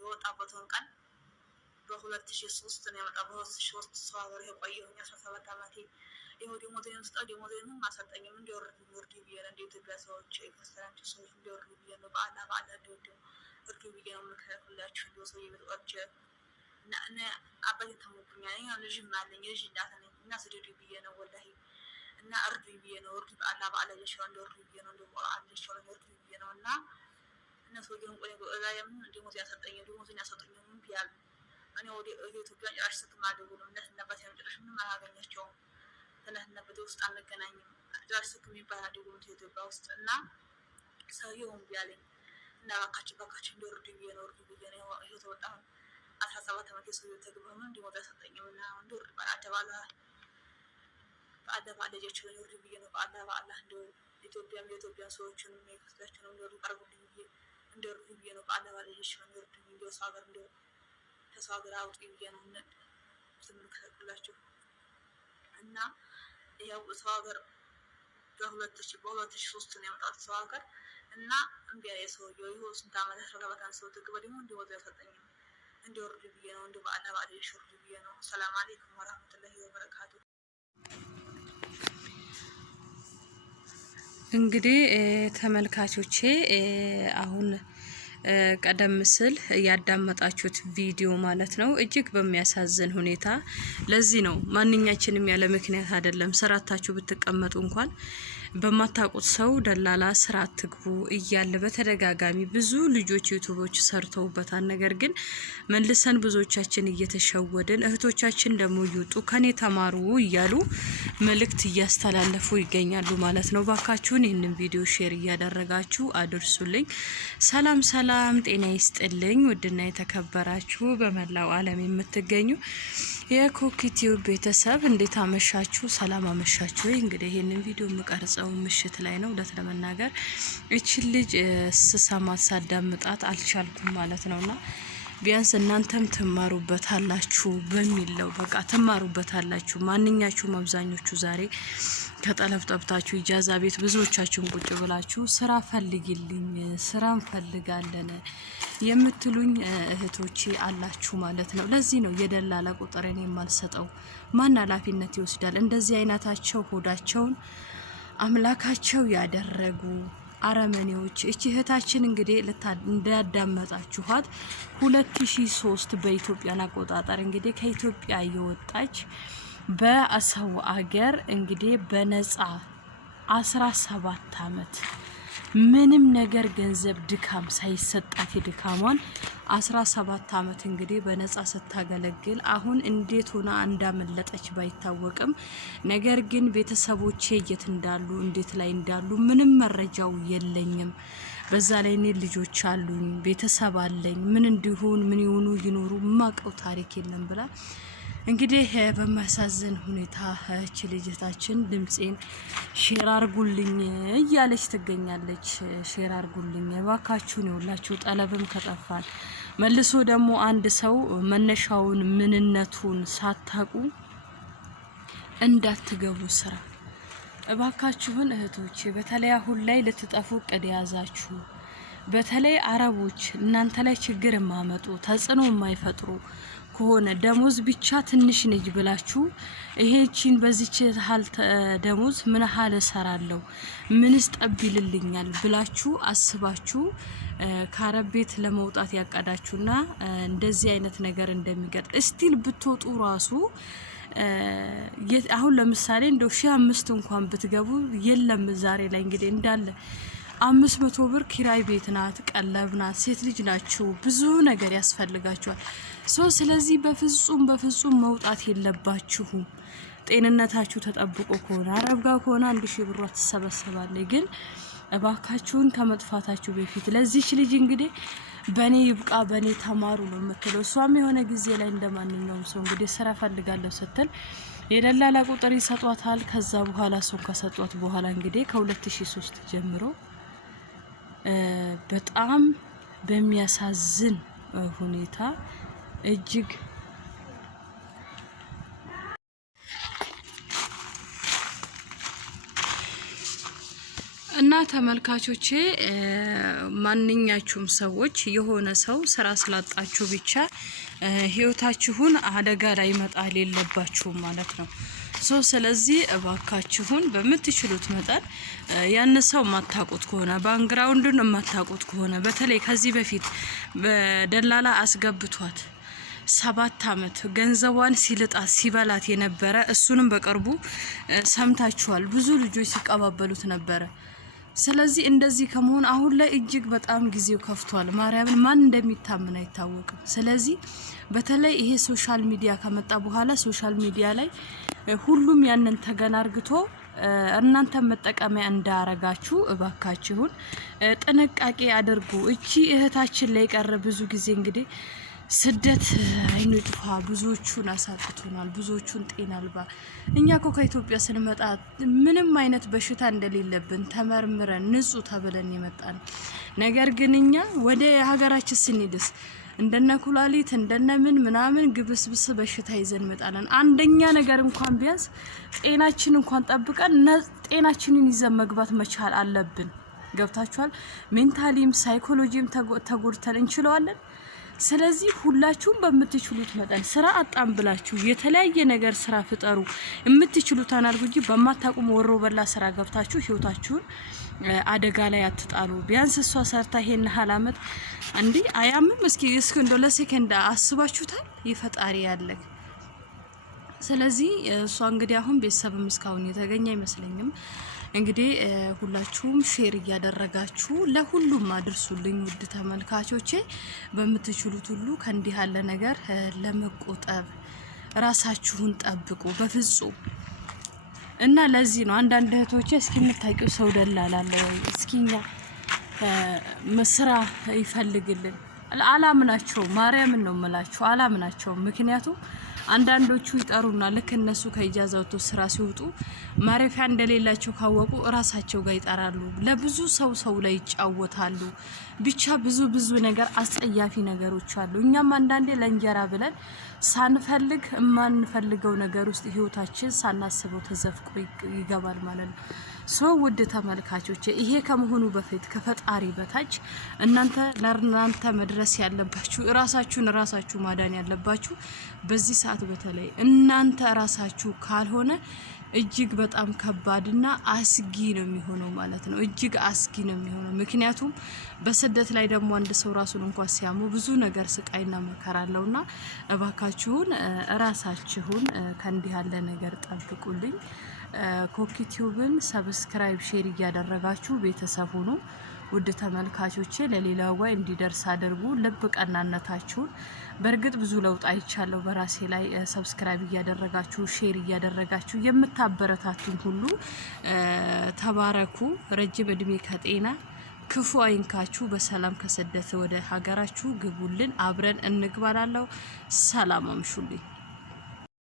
የወጣበትን ቀን በ2003 ነው ያመጣው። በ2003 ሰው ሀገር የቆየሁኝ 17 ዓመቴ። ይኸው ደሞዜን ስጠው ደሞዜንም አልሰጠኝም። እንዲወርድ ብዬ ነው እንደ ኢትዮጵያ ሰዎች የክርስቲያን ሰዎች እንዲወርድ ብዬ ነው በዓላ እንዲወርድ እርዱ ብዬ ነው የምልክላችሁ። እንዲሁ ሰው የቤት እና አባቴን ተሞኩኛል። ልጅም አለኝ ልጅ እንዳትነኝ እና ስደዱ ብዬ ነው ወላሂ እና እርዱ ብዬ ነው እርዱ በዓላ እየሻው እንዲወርዱ ብዬ ነው እንደ ቁርአን እየሻው እርዱ ብዬ ነው እና እነሱ ወዲሁን ቆይ እዛም ደሞዝ ያሰጠኛል ደሞዝን ያሰጠኛል ምን ቢያል እኔ ወደ ኢትዮጵያ ጭራሽ ስትማደጉ ነው እና ስነባት ጭራሽ ምንም አላገኛቸውም። ተነህነበት ውስጥ አንገናኝም ጭራሽ ስክ የሚባል አደጉ ኢትዮጵያ ውስጥ እና ሰውየውን ቢያለኝ እና ባካችሁ እንዲወርዱ ብዬ ነው እርዱ ብዬ ነው ይሄ ተወጣሁ 17 ዓመት የሰውየው ተግባር ነው እንዲወጣ ያሰጠኝም እና እንዲወርድ በአደባ ልጆችን እንዲወርዱ ብዬ ነው በአላ እንደ የኢትዮጵያ ሰዎችን የክርስቲያኖችን እንዲወርዱ ቀርቡልኝ ብዬ እንዲወርዱ ብዬ ነው በአደባ ልጆችን እንዲወርዱ ብዬ ሰው ሀገር እንዲወርዱ ከሰው ሀገር አውጡ ብዬ ነው ስምልክላችሁ እና ያው ሰው ሀገር በ2003 ነው ያመጣሁት ሰው ሀገር እና እምቢ አለ ሰውየው። ይኸው ስንት ዓመት 17 ዓመት ሰው ተግባ ደግሞ እንዲወጣ ያሰጠኝም እንዲወርዱ ብዬ ነው እንደ በዓላ ይሽርዱ ብዬ ነው። ሰላም አለይኩም ወራህመቱላሂ ወበረካቱ። እንግዲህ ተመልካቾቼ አሁን ቀደም ሲል ያዳመጣችሁት ቪዲዮ ማለት ነው እጅግ በሚያሳዝን ሁኔታ ለዚህ ነው ማንኛችንም ያለ ምክንያት አይደለም ስራታችሁ ብትቀመጡ እንኳን በማታውቁት ሰው ደላላ ስራ አትግቡ እያለ በተደጋጋሚ ብዙ ልጆች ዩቲዩቦች ሰርተውበታል። ነገር ግን መልሰን ብዙዎቻችን እየተሸወድን እህቶቻችን ደግሞ ይውጡ ከኔ ተማሩ እያሉ መልእክት እያስተላለፉ ይገኛሉ ማለት ነው። ባካችሁን ይህንን ቪዲዮ ሼር እያደረጋችሁ አድርሱልኝ። ሰላም ጤና ይስጥልኝ። ውድና የተከበራችሁ በመላው ዓለም የምትገኙ የኮኪቲው ቤተሰብ እንዴት አመሻችሁ? ሰላም አመሻችሁ? እንግዲህ ይሄንን ቪዲዮ የምቀርጸው ምሽት ላይ ነው። ለተለመናገር እቺ ልጅ ስሰማት ሳዳምጣት አልቻልኩም ማለት ነውና ቢያንስ እናንተም ትማሩበታላችሁ በሚለው በቃ ትማሩበታላችሁ። ማንኛችሁም አብዛኞቹ ዛሬ ከጠለብ ጠብታችሁ ኢጃዛ ቤት ብዙዎቻችሁን ቁጭ ብላችሁ ስራ ፈልጊልኝ ስራ እንፈልጋለን የምትሉኝ እህቶቼ አላችሁ ማለት ነው። ለዚህ ነው የደላላ ቁጥሬን የማልሰጠው። ማን ኃላፊነት ይወስዳል? እንደዚህ አይነታቸው ሆዳቸውን አምላካቸው ያደረጉ አረመኔዎች። እቺ እህታችን እንግዲህ እንዳዳመጣችኋት 2003 በኢትዮጵያ አቆጣጠር እንግዲህ ከኢትዮጵያ የወጣች በሰው አገር እንግዲህ በነፃ 17 ዓመት ምንም ነገር ገንዘብ ድካም ሳይሰጣት የድካሟን 17 ዓመት እንግዲህ በነፃ ስታገለግል አሁን እንዴት ሆና እንዳመለጠች ባይታወቅም ነገር ግን ቤተሰቦቼ የት እንዳሉ እንዴት ላይ እንዳሉ ምንም መረጃው የለኝም። በዛ ላይ እኔ ልጆች አሉኝ ቤተሰብ አለኝ ምን እንዲሆን ምን ይሆኑ ይኖሩ ማቀው ታሪክ የለም ብላ እንግዲህ በማሳዘን ሁኔታ እቺ ልጅታችን ድምጼን ሼር አርጉልኝ እያለች ትገኛለች። ሼር አርጉልኝ ባካችሁን። ይውላችሁ ጠለብም ከጠፋል መልሶ ደግሞ አንድ ሰው መነሻውን ምንነቱን ሳታቁ እንዳትገቡ ስራ እባካችሁን እህቶቼ። በተለይ አሁን ላይ ልትጠፉ እቅድ ያዛችሁ በተለይ አረቦች እናንተ ላይ ችግር የማመጡ ተጽዕኖ የማይፈጥሩ ከሆነ ደሞዝ ብቻ ትንሽ ነጅ ብላችሁ ይሄቺን በዚች ሀል ደሞዝ ምን ሀለ ሰራለው ምንስ ጠብይልልኛል ብላችሁ አስባችሁ ከአረብ ቤት ለመውጣት ያቀዳችሁና እንደዚህ አይነት ነገር እንደሚገጥ እስቲል ብትወጡ ራሱ አሁን ለምሳሌ እንደው 1500 እንኳን ብትገቡ የለም ዛሬ ላይ እንግዲህ እንዳለ 500 ብር ኪራይ ቤት ናት ቀለብ ናት ሴት ልጅ ናችሁ ብዙ ነገር ያስፈልጋችኋል። ስለዚህ በፍጹም መውጣት የለባችሁም። ጤንነታችሁ ተጠብቆ ከሆነ አረብ ጋር ከሆነ 1000 ብር ተሰበሰባለች። ግን እባካችሁን ከመጥፋታችሁ በፊት ለዚች ልጅ እንግዲህ በኔ ይብቃ በኔ ተማሩ ነው የምትለው። እሷም የሆነ ጊዜ ላይ እንደማንኛውም ሰው እንግዲህ ስራ ፈልጋለሁ ስትል የደላላ ቁጥር ይሰጧታል። ከዛ በኋላ ሰው ከሰጧት በኋላ እንግዲህ ከ2003 ጀምሮ በጣም በሚያሳዝን ሁኔታ እጅግ እና ተመልካቾቼ ማንኛችሁም ሰዎች የሆነ ሰው ስራ ስላጣችሁ ብቻ ህይወታችሁን አደጋ ላይ መጣል የለባችሁም ማለት ነው። ስለዚህ እባካችሁን በምትችሉት መጠን ያን ሰው የማታውቁት ከሆነ ባክግራውንዱን የማታውቁት ከሆነ በተለይ ከዚህ በፊት በደላላ አስገብቷት 7 አመት ገንዘቧን ሲልጣት ሲበላት የነበረ እሱንም በቅርቡ ሰምታችኋል። ብዙ ልጆች ሲቀባበሉት ነበረ። ስለዚህ እንደዚህ ከመሆን አሁን ላይ እጅግ በጣም ጊዜው ከፍቷል። ማርያምን ማን እንደሚታመን አይታወቅም። ስለዚህ በተለይ ይሄ ሶሻል ሚዲያ ከመጣ በኋላ ሶሻል ሚዲያ ላይ ሁሉም ያንን ተገናርግቶ እናንተ መጠቀሚያ እንዳረጋችሁ እባካችሁን ጥንቃቄ አድርጉ። እቺ እህታችን ላይ ቀረ ብዙ ጊዜ እንግዲህ ስደት አይኑ ይጥፋ ብዙዎቹን አሳጥቶናል። ብዙዎቹን ጤና አልባ እኛ እኮ ከኢትዮጵያ ስንመጣ ምንም አይነት በሽታ እንደሌለብን ተመርምረን ንጹህ ተብለን የመጣን ነገር ግን እኛ ወደ ሀገራችን ስንሄድስ እንደነ ኩላሊት እንደነ ምናምን ግብስብስ በሽታ ይዘን መጣለን። አንደኛ ነገር እንኳን ቢያንስ ጤናችን እንኳን ጠብቀን ጤናችንን ይዘን መግባት መቻል አለብን። ገብታችኋል? ሜንታሊም ሳይኮሎጂም ተጎድተን እንችለዋለን። ስለዚህ ሁላችሁም በምትችሉት መጠን ስራ አጣም ብላችሁ የተለያየ ነገር ስራ ፍጠሩ። የምትችሉት አናርጉ እንጂ በማታቁም ወሮ በላ ስራ ገብታችሁ ህይወታችሁን አደጋ ላይ አትጣሉ። ቢያንስ እሷ ሰርታ ይሄን ሐላመት እንዴ አያምም። እስኪ እንደ ለሴከንድ አስባችሁታል? ይፈጣሪ ያለ። ስለዚህ እሷ እንግዲህ አሁን ቤተሰብም እስካሁን የተገኘ አይመስለኝም። እንግዲህ ሁላችሁም ሼር እያደረጋችሁ ለሁሉም አድርሱልኝ ውድ ተመልካቾቼ። በምትችሉት ሁሉ ከእንዲህ ያለ ነገር ለመቆጠብ ራሳችሁን ጠብቁ በፍጹም። እና ለዚህ ነው አንዳንድ እህቶቼ እስኪ የምታውቂው ሰው ደላላለ እስኪኛ መስራ ይፈልግልን አላምናቸው። ማርያምን ነው የምላችሁ አላምናቸው። ምክንያቱም አንዳንዶቹ ይጠሩና ልክ እነሱ ከኢጃዛ ወጥቶ ስራ ሲወጡ ማረፊያ እንደሌላቸው ካወቁ እራሳቸው ጋር ይጠራሉ። ለብዙ ሰው ላይ ይጫወታሉ። ብቻ ብዙ ነገር አስጸያፊ ነገሮች አሉ። እኛም አንዳንዴ ለእንጀራ ብለን ሳንፈልግ የማንፈልገው ነገር ውስጥ ህይወታችን ሳናስበው ተዘፍቆ ይገባል ማለት ነው። ውድ ተመልካቾች ይሄ ከመሆኑ በፊት ከፈጣሪ በታች እናንተ መድረስ ያለባችሁ ራሳችሁ ማዳን ያለባችሁ በዚህ ሰዓት በተለይ እናንተ ራሳችሁ ካልሆነ እጅግ በጣም ከባድና አስጊ ነው የሚሆነው ማለት ነው። እጅግ አስጊ ነው የሚሆነው። ምክንያቱም በስደት ላይ ደግሞ አንድ ሰው ራሱን እንኳን ሲያሙ ብዙ ነገር ስቃይና መከራ አለውና እባካችሁን ራሳችሁን ከእንዲህ ያለ ነገር ጠብቁልኝ። ኮኪቲዩብን ሰብስክራይብ ሼር እያደረጋችሁ ቤተሰብ ሁኑ። ውድ ተመልካቾቼ ለሌላው ጋር እንዲደርስ አድርጉ። ልብ ቀናነታችሁን በእርግጥ ብዙ ለውጥ አይቻለሁ በራሴ ላይ። ሰብስክራይብ እያደረጋችሁ ሼር እያደረጋችሁ የምታበረታቱን ሁሉ ተባረኩ። ረጅም እድሜ ከጤና ክፉ አይንካችሁ። በሰላም ከስደት ወደ ሀገራችሁ ግቡልን። አብረን እንግባላለሁ። ሰላም አምሹልኝ።